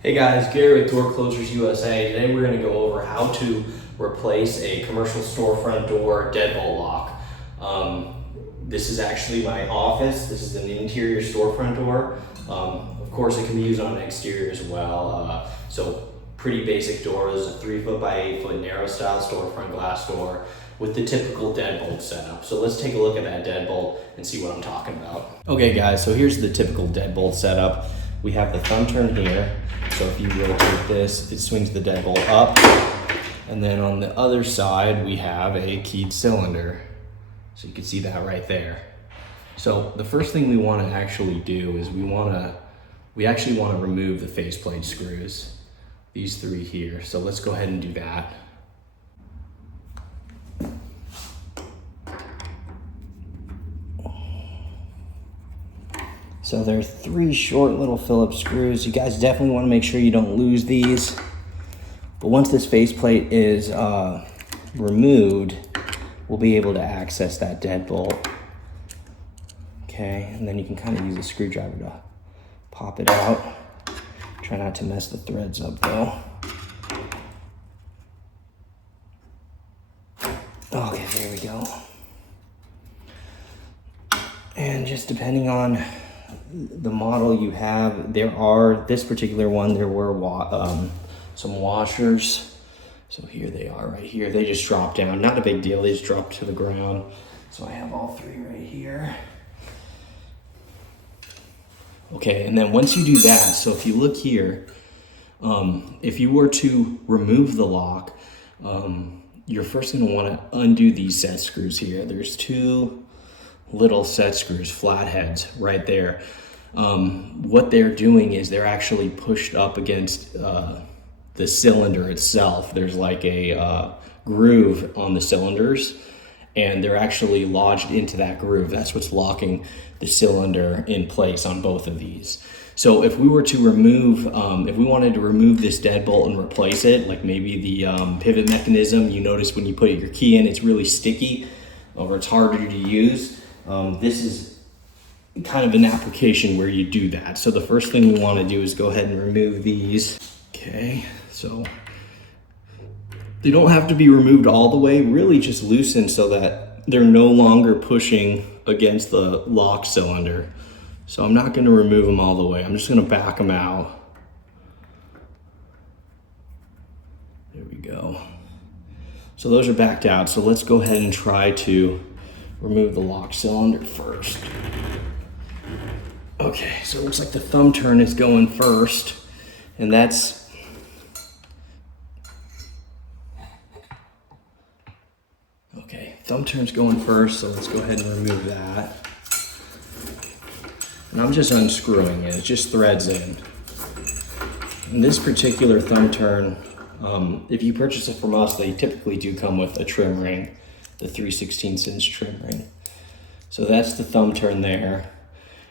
Hey guys, Gary with Door Closers USA. Today we're going to go over how to replace a commercial storefront door deadbolt lock. This is actually my office. This is an interior storefront door. Of course, it can be used on an exterior as well. So pretty basic door. This is a 3 foot by 8 foot narrow style storefront glass door with the typical deadbolt setup. So let's take a look at that deadbolt and see what I'm talking about. Okay guys, so here's the typical deadbolt setup. We have the thumb turn here. So if you rotate this, it swings the deadbolt up. And then on the other side, we have a keyed cylinder. So you can see that right there. So the first thing we want to actually do is we actually want to remove the faceplate screws. These three here. So let's go ahead and do that. So there are three short little Phillips screws. You guys definitely want to make sure you don't lose these. But once this faceplate is removed, we'll be able to access that deadbolt. Okay, and then you can kind of use a screwdriver to pop it out. Try not to mess the threads up though. Okay, there we go. And just depending on the model you have, this particular one, there were some washers. So here they are right here. They just drop down, not a big deal. They just drop to the ground. So I have all three right here. Okay, and then once you do that, so if you look here, if you were to remove the lock, you're first gonna wanna undo these set screws here. There's two little set screws, flatheads right there. What they're doing is they're actually pushed up against the cylinder itself. There's like a groove on the cylinders, and they're actually lodged into that groove. That's what's locking the cylinder in place on both of these. So if we were to remove, if we wanted to remove this deadbolt and replace it, like maybe the pivot mechanism, you notice when you put your key in, it's really sticky or it's harder to use. This is kind of an application where you do that. So the first thing we want to do is go ahead and remove these. Okay, so they don't have to be removed all the way, really just loosen so that they're no longer pushing against the lock cylinder. So I'm not going to remove them all the way. I'm just going to back them out. There we go. So those are backed out. So let's go ahead and try to remove the lock cylinder first. Okay, so it looks like the thumb turn is going first, and that's okay. Thumb turn's going first, so let's go ahead and remove that. And I'm just unscrewing it. It just threads in. And this particular thumb turn, if you purchase it from us, they typically do come with a trim ring, the 3/16 inch trim ring. So that's the thumb turn there.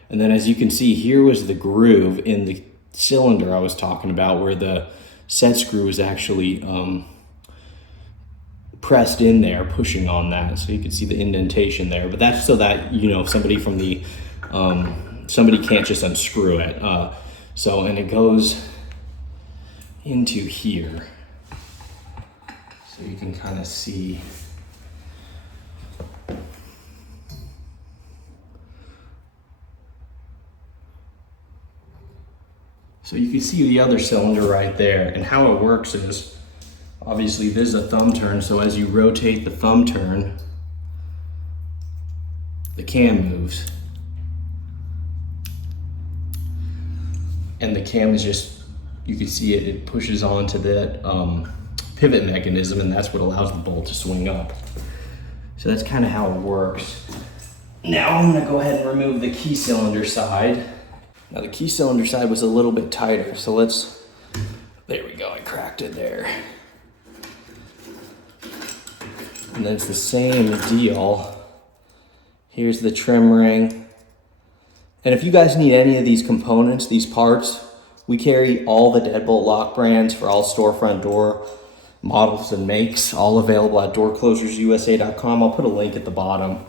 And then as you can see, here was the groove in the cylinder I was talking about where the set screw was actually pressed in there, pushing on that. So you can see the indentation there, but that's so that, you know, somebody from the, somebody can't just unscrew it. And it goes into here. So you can kind of see. So you can see the other cylinder right there, and how it works is, obviously this is a thumb turn, so as you rotate the thumb turn, the cam moves. And the cam is just, you can see it pushes onto that pivot mechanism, and that's what allows the bolt to swing up. So that's kind of how it works. Now I'm gonna go ahead and remove the key cylinder side. Now the key cylinder side was a little bit tighter, so there we go, I cracked it there. And then it's the same deal. Here's the trim ring. And if you guys need any of these components, these parts, we carry all the Deadbolt lock brands for all storefront door models and makes, all available at doorclosersusa.com. I'll put a link at the bottom.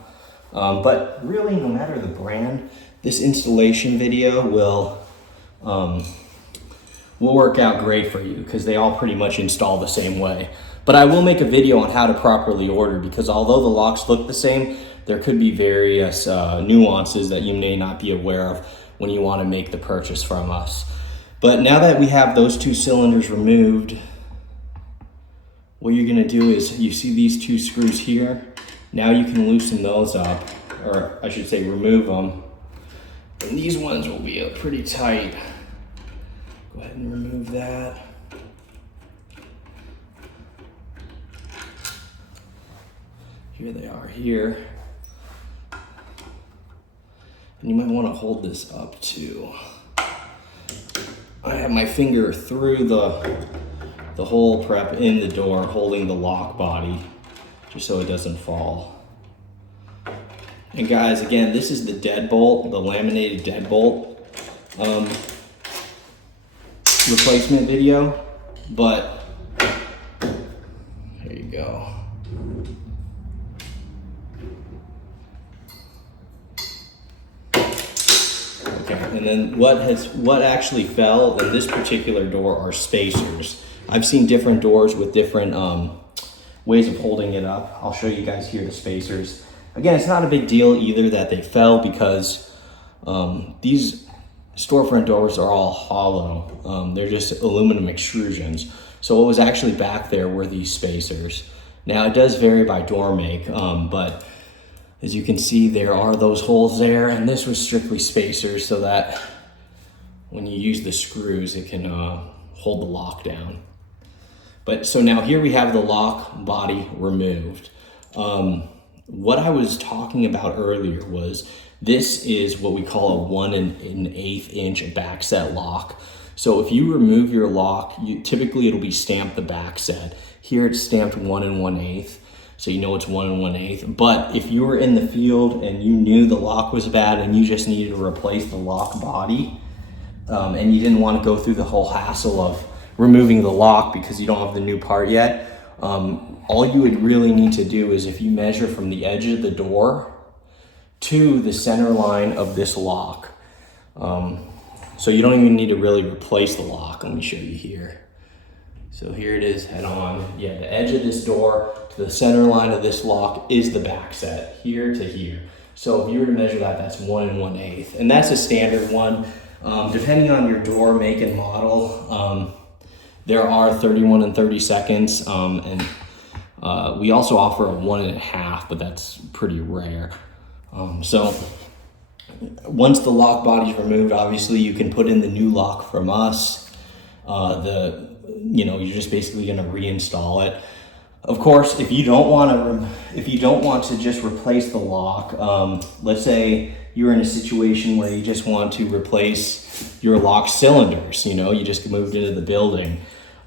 But really, no matter the brand, this installation video will will work out great for you because they all pretty much install the same way. But I will make a video on how to properly order, because although the locks look the same, there could be various nuances that you may not be aware of when you want to make the purchase from us. But now that we have those 2 cylinders removed, what you're going to do is, you see these 2 screws here? Now you can loosen those up, or I should say remove them. And these ones will be pretty tight. Go ahead and remove that. Here they are here. And you might want to hold this up too. I have my finger through the hole prep in the door, holding the lock body, just so it doesn't fall. And guys, again, this is the deadbolt, the laminated deadbolt replacement video, but there you go. Okay, and then what actually fell in this particular door are spacers. I've seen different doors with different ways of holding it up. I'll show you guys here the spacers. Again, it's not a big deal either that they fell, because these storefront doors are all hollow. They're just aluminum extrusions. So what was actually back there were these spacers. Now it does vary by door make, but as you can see, there are those holes there, and this was strictly spacers so that when you use the screws, it can hold the lock down. But so now here we have the lock body removed. What I was talking about earlier was, this is what we call a 1 1/8 inch back set lock. So if you remove your lock, typically it'll be stamped the back set. Here it's stamped 1 1/8, so you know it's 1 1/8. But if you were in the field and you knew the lock was bad and you just needed to replace the lock body, and you didn't want to go through the whole hassle of removing the lock because you don't have the new part yet, all you would really need to do is, if you measure from the edge of the door to the center line of this lock, so you don't even need to really replace the lock. Let me show you here. So here it is head on. Yeah, the edge of this door to the center line of this lock is the back set, here to here. So if you were to measure that, that's 1 1/8. And that's a standard one. Depending on your door make and model, there are 31 32, and we also offer a 1 1/2, but that's pretty rare. So once the lock body's removed, obviously you can put in the new lock from us. You're just basically going to reinstall it. Of course, if you don't want to just replace the lock, let's say you're in a situation where you just want to replace your lock cylinders. You just moved into the building,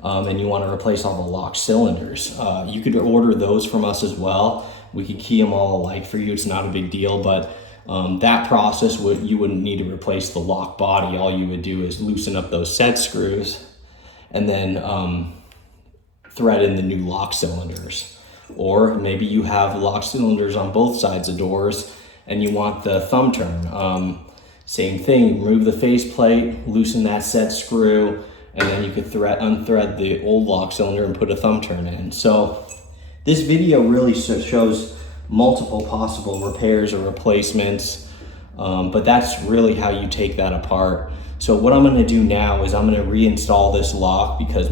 and you want to replace all the lock cylinders. You could order those from us as well. We could key them all alike for you. It's not a big deal, but that process, you wouldn't need to replace the lock body. All you would do is loosen up those set screws and then thread in the new lock cylinders. Or maybe you have lock cylinders on both sides of doors and you want the thumb turn. Same thing, remove the faceplate, loosen that set screw, and then you could unthread the old lock cylinder and put a thumb turn in. So this video really shows multiple possible repairs or replacements, but that's really how you take that apart. So what I'm gonna do now is I'm gonna reinstall this lock because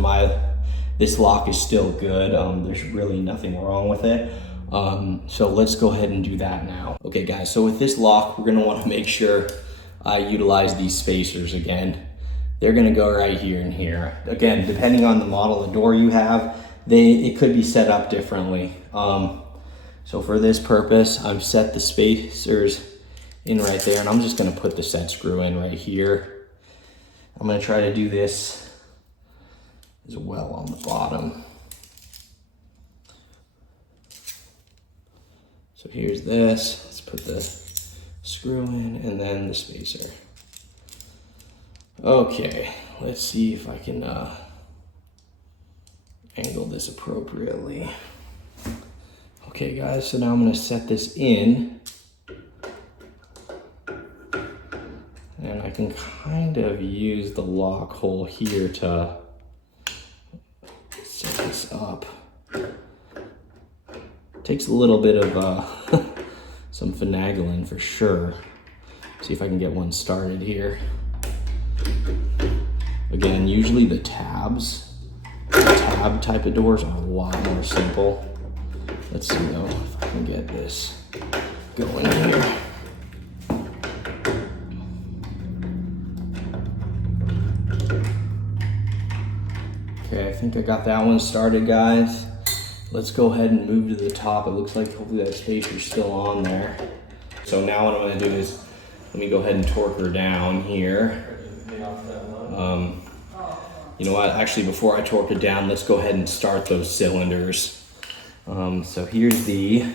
this lock is still good. There's really nothing wrong with it. So let's go ahead and do that now. Okay guys, so with this lock, we're gonna wanna make sure I utilize these spacers again. They're gonna go right here and here. Again, depending on the model of door you have, it could be set up differently. So for this purpose, I've set the spacers in right there, and I'm just gonna put the set screw in right here. I'm gonna try to do this as well on the bottom. So here's this, let's put the screw in and then the spacer. Okay, let's see if I can angle this appropriately. Okay guys, so now I'm gonna set this in. And I I can kind of use the lock hole here to set this up. Takes a little bit of some finagling for sure. See if I can get one started here. Again, usually the tab type of doors are a lot more simple. Let's see though if I can get this going here. Okay, I think I got that one started, guys. Let's go ahead and move to the top. It looks like hopefully that spacer's still on there. So now what I'm gonna do is, let me go ahead and torque her down here. You know what, actually before I torque it down, let's go ahead and start those cylinders. So here's the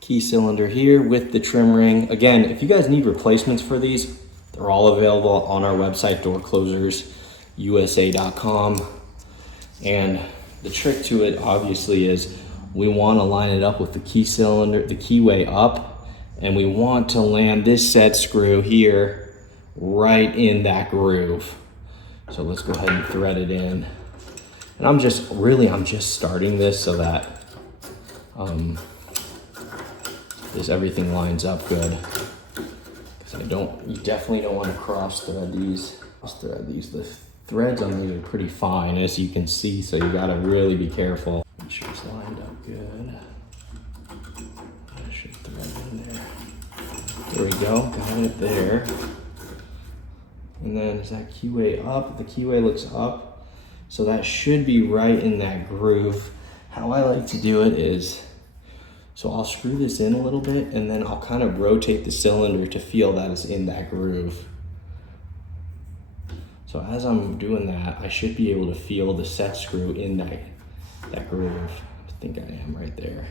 key cylinder here with the trim ring. Again, if you guys need replacements for these, they're all available on our website, doorclosersusa.com. And the trick to it obviously is we want to line it up with the key cylinder, the keyway up, and we want to land this set screw here right in that groove. So let's go ahead and thread it in. And I'm just starting this so that everything lines up good. Because you definitely don't want to cross thread these. The threads on these are pretty fine, as you can see, so you gotta really be careful. Make sure it's lined up good. I should thread in there. There we go, got it there. And then is that keyway up? The keyway looks up, so that should be right in that groove. How I like to do it is, so I'll screw this in a little bit and then I'll kind of rotate the cylinder to feel that it's in that groove. So as I'm doing that, I should be able to feel the set screw in that groove. I think I am right there.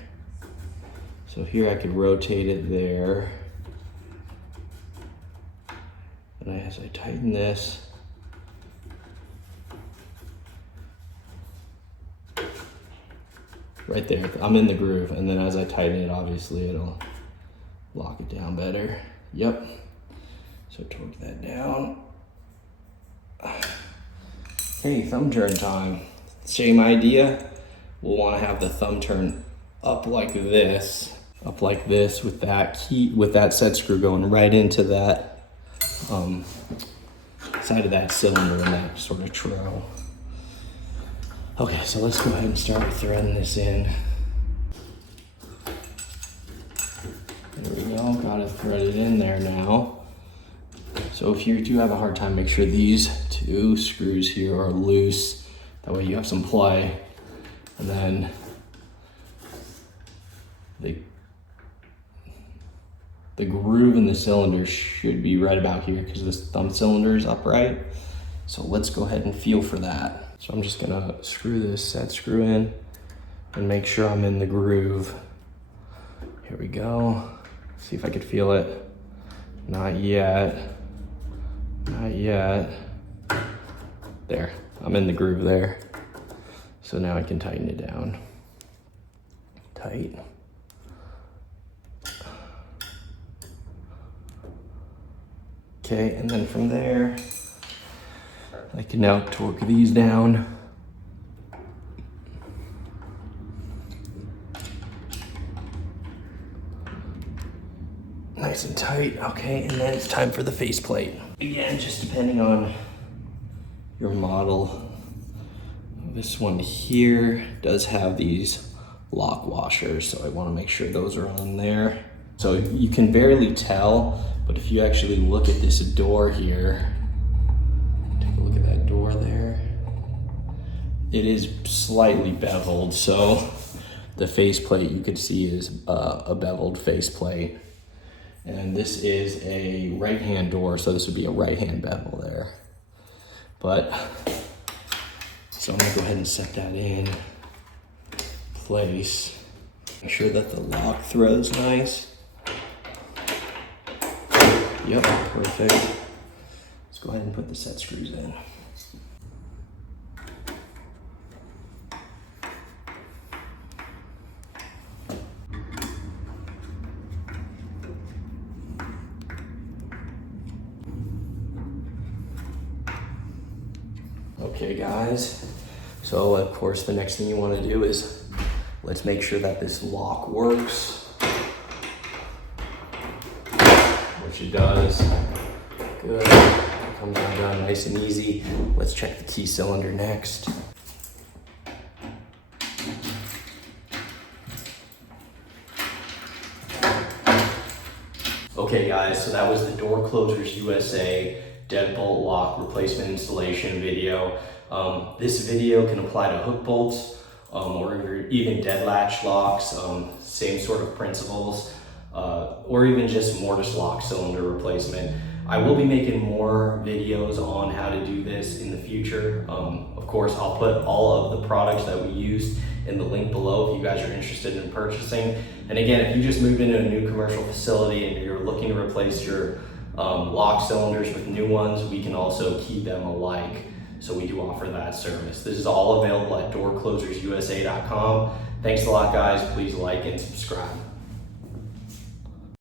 So here I could rotate it there. And as I tighten this, right there, I'm in the groove. And then as I tighten it, obviously it'll lock it down better. Yep. So torque that down. Hey, thumb turn time. Same idea. We'll want to have the thumb turn up like this with that set screw going right into that side of that cylinder and that sort of trough. Okay, so let's go ahead and start threading this in. There we go, got it threaded in there now. So if you do have a hard time, make sure these two screws here are loose. That way you have some play. And then the groove in the cylinder should be right about here because this thumb cylinder is upright. So let's go ahead and feel for that. So I'm just gonna screw this set screw in and make sure I'm in the groove. Here we go. See if I could feel it. Not yet. Not yet. There, I'm in the groove there. So now I can tighten it down. Tight. Okay, and then from there, I can now torque these down. Nice and tight, okay, and then it's time for the faceplate. Again, just depending on your model. This one here does have these lock washers, so I wanna make sure those are on there. So you can barely tell, but if you actually look at this door here, take a look at that door there. It is slightly beveled, so the faceplate you could see is a beveled faceplate. And this is a right-hand door, so this would be a right-hand bevel there. But, so I'm gonna go ahead and set that in place. Make sure that the lock throws nice. Yep, perfect. Let's go ahead and put the set screws in. Okay guys, so of course the next thing you want to do is let's make sure that this lock works, which it does. Good, it comes undone nice and easy. Let's check the key cylinder next. Okay guys, so that was the Door Closers USA Deadbolt lock replacement installation video. This video can apply to hook bolts or even dead latch locks, same sort of principles, or even just mortise lock cylinder replacement. I will be making more videos on how to do this in the future. Of course, I'll put all of the products that we used in the link below if you guys are interested in purchasing. And again, if you just moved into a new commercial facility and you're looking to replace your lock cylinders with new ones, we can also keep them alike. So we do offer that service. This is all available at doorclosersusa.com. Thanks a lot guys, please like and subscribe.